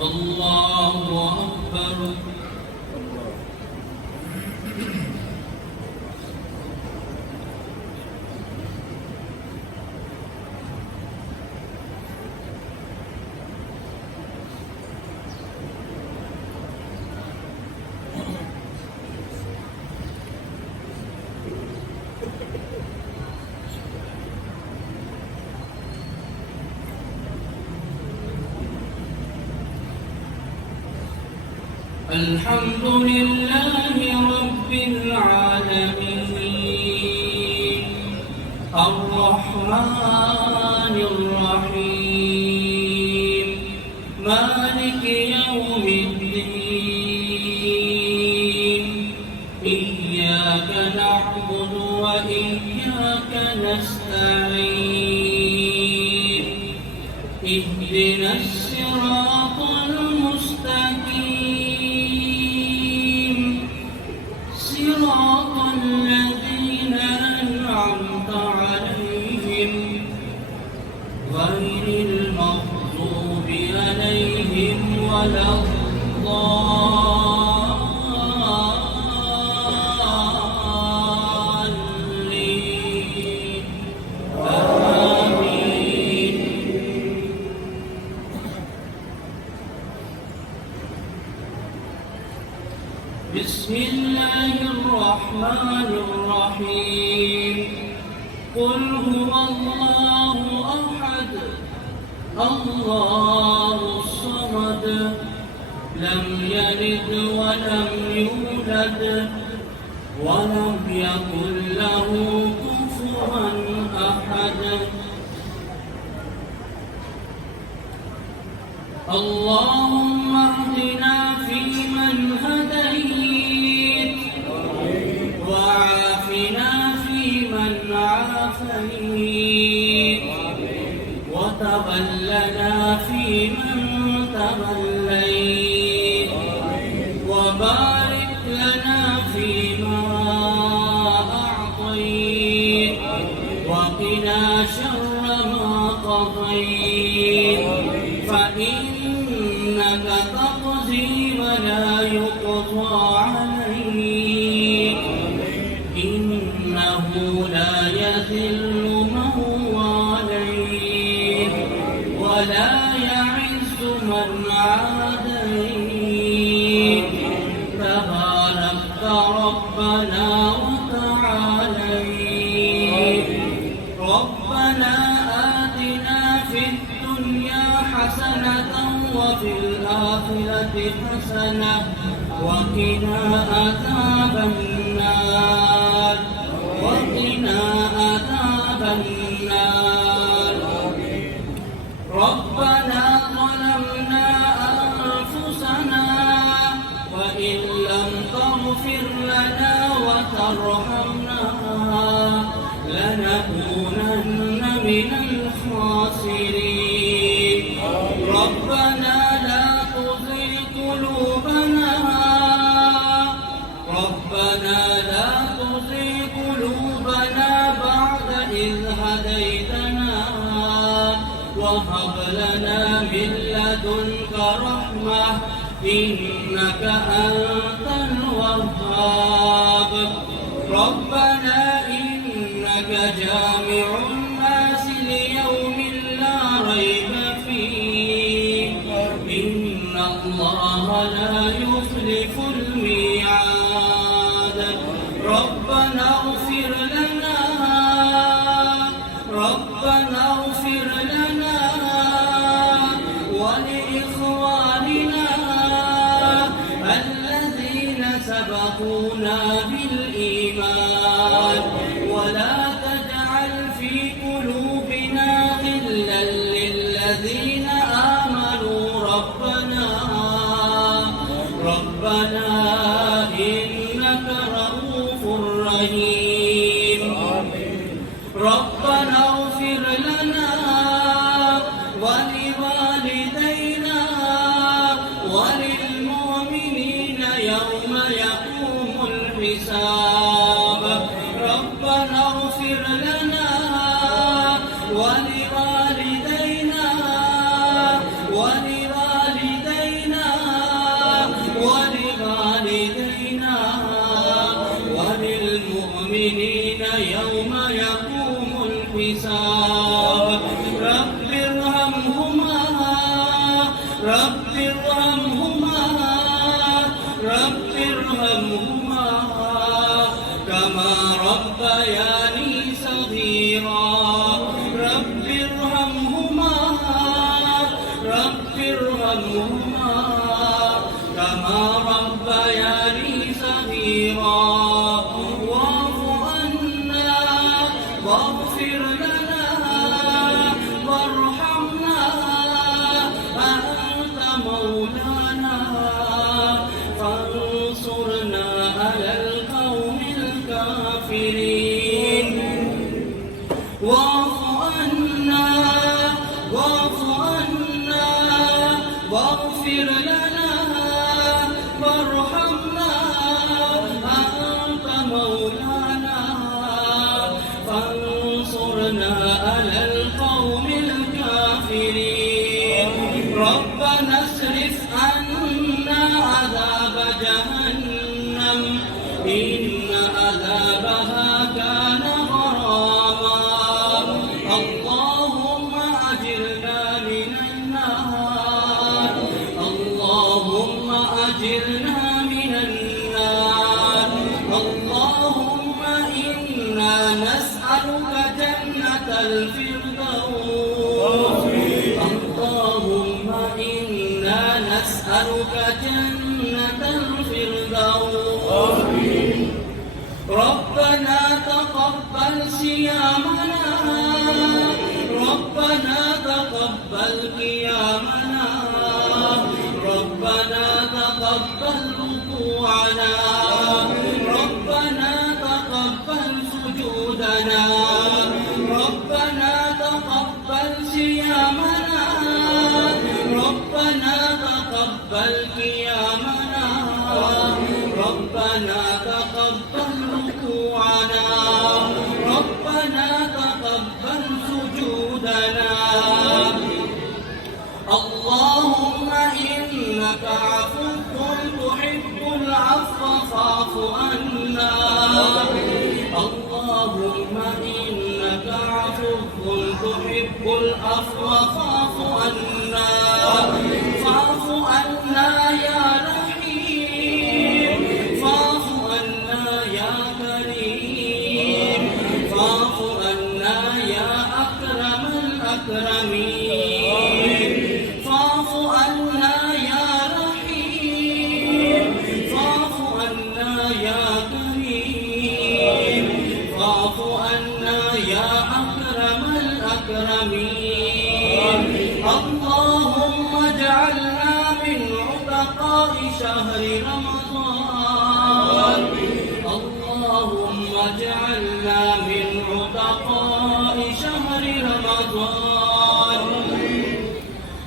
الله أكبر. الحمد لله رب العالمين الرحمن الرحيم مالك يوم الدين إياك نعبد وإياك نستعين اهدنا الصراط المستقيم صراط الذين أنعمت عليهم غير المغضوب عليهم ولا الضالين آمين. بسم الله الرحمن الرحيم قل هو الله أحد الله الصمد لم يلد ولم يولد ولم يكن له كفوا أحد. اللهم اهدنا فيمن هديت وعافنا فيمن عافيت وتولنا فيمن توليت وبارك لنا فيما أعطيت وقنا شر ما قضيت فإنك تقضي ولا يقضى عليك إنه لا يذل من واليت ولا يعز من عاديت تباركت ربنا وتعاليت. ربنا آتنا في الدنيا حسنة وفي الآخرة حسنة وقنا عذاب النار وقنا عذاب النار. ربنا ظلمنا أنفسنا وإن لم تغفر لنا وترحمنا لنكونن من الخاسرين. ربنا لا تزغ قلوبنا ربنا لا تزغ قلوبنا بعد إذ هديتنا وهب لنا من لدنك رحمة إنك أنت الوهاب. ربنا إنك جامع الناس ليوم لا ريب فيه إن الله لا يخلف الميعاد. ربنا اغفر لنا ربنا اغفر لنا ولإخواننا الذين سبقونا بالإيمان ولا تجعل في قلوبنا غلا للذين آمنوا ربنا وارحمهما كما ربياني صغيرا واعف عنا واغفر لنا وارحمنا أنت مولانا فانصرنا على القوم الكافرين واعف عنا واغفر لنا وارحمنا أنت مولانا فانصرنا على القوم الكافرين ربنا اصرف عنا عذاب جهنم إن عذابها كان غراما اللهم أجرنا من النار اللهم أجرنا من النار اللهم إنا نسألك جنة الفردوس اللهم إنا نسألك جنة الفردوس ربنا تقبل صيامنا ربنا تقبل قيامنا ربنا تقبل ركوعنا ربنا تقبل سجودنا ربنا تقبل صيامنا ربنا تقبل قيامنا ربنا تقبل ركوعنا ربنا تقبل سجودنا اللهم إنك عفو تحب العفو فاعف عنا اللهم إنك عفو تحب العفو فاعف عنا فاعف عنا يا رحيم فاعف عنا يا كريم فاعف عنا يا أكرم الأكرمين فاعف عنا يا رحيم فاعف عنا يا كريم فاعف عنا يا أكرم الأكرمين اللهم اجعلنا من عتقاء شهر رمضان اللهم اجعلنا من عتقاء شهر رمضان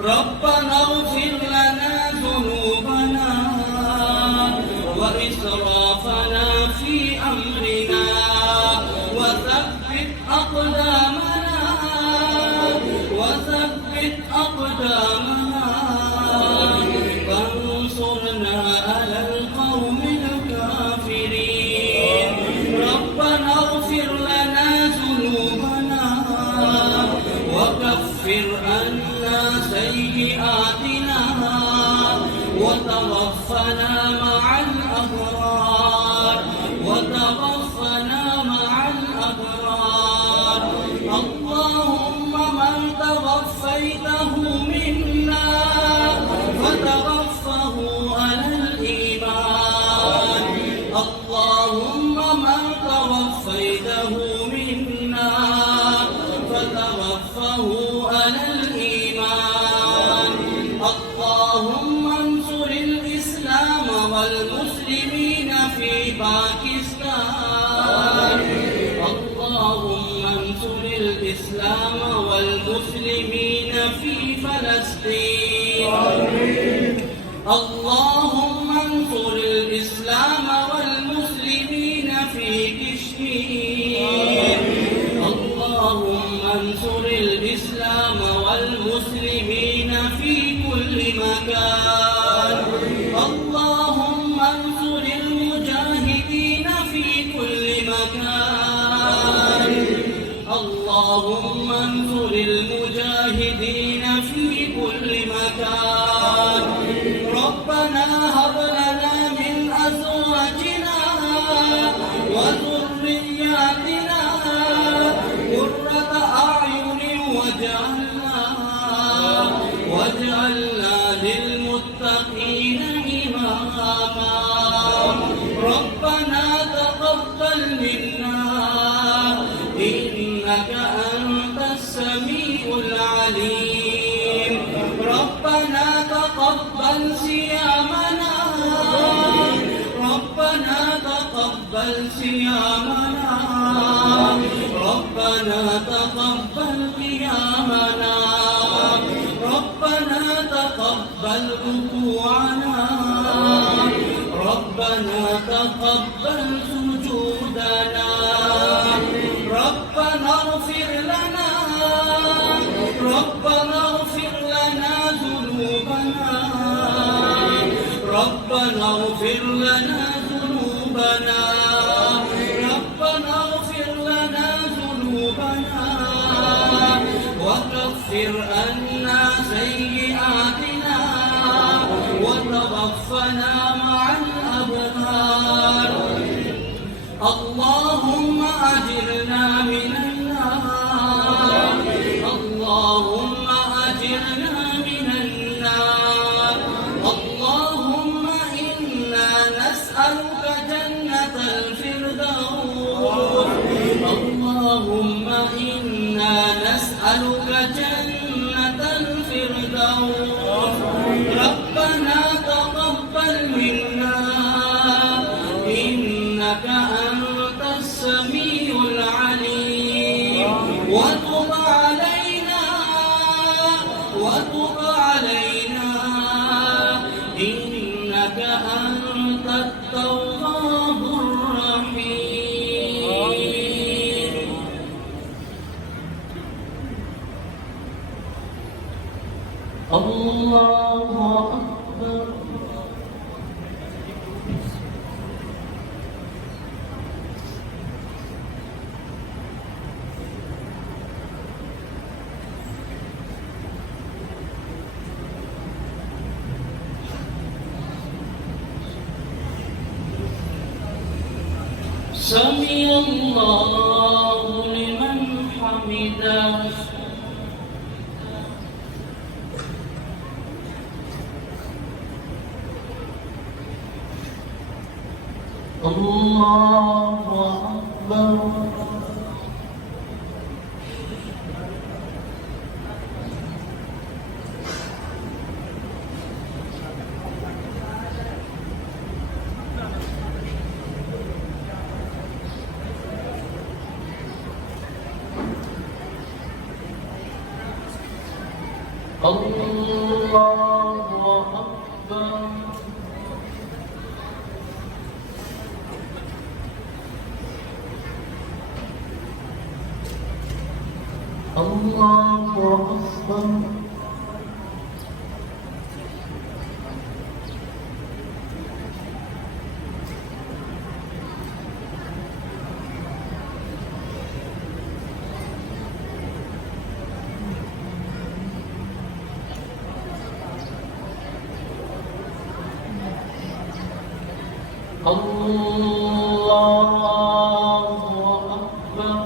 ربنا اغفر لنا ذنوبنا وإسرافنا في أمرنا وثبت أقدامنا وانصرنا على القوم الكافرين ربنا اغفر لنا ذنوبنا وكفر عنا سيئاتنا وتوفنا مع الأبرار اللهم من توفيته منا فتوفه على الإيمان اللهم من توفيته منا فتوفه على الإيمان اللهم انصر الإسلام والمسلمين في باكستان اللهم انصر الإسلام والمسلمين في فلسطين اللهم انصر الإسلام والمسلمين في كشمير اللهم انصر الإسلام والمسلمين في كل مكان اللهم انصر المجاهدين في كل مكان اللهم انصر المجاهدين في كل مكان ربنا هب لنا من أزواجنا وذرياتنا قرة أعين واجعلنا صيامنا ربنا تقبل قيامنا ربنا تقبل ركوعنا ربنا تقبل سجودنا ربنا اغفر لنا ربنا اغفر لنا ذنوبنا ربنا اغفر لنا ذنوبنا ربنا اغفر لنا ذنوبنا وكفر عنا سيئاتنا وتوفنا مع الأبرار اللهم أجرنا من النار اللهم أجرنا من النار اللهم إنا نسألك جنة الفردوس اللهم إنا نسألك جنة الفردوس ربنا تقبل منا إنك أنت السميع العليم وتب علينا إنك أنت التواب الرحيم الله أكبر سمع الله لمن حمده الله أكبر الله أكبر الله أكبر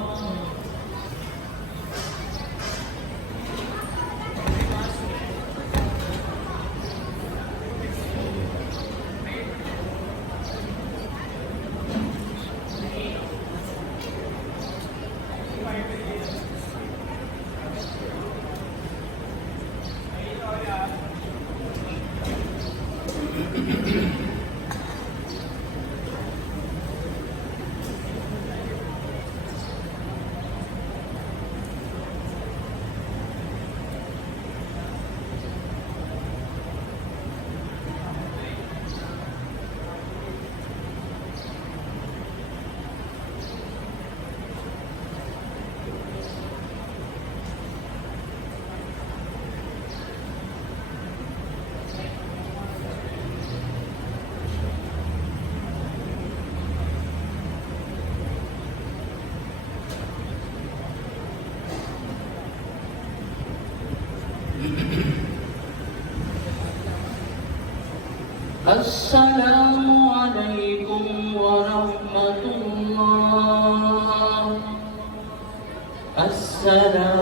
السلام عليكم ورحمة الله. السلام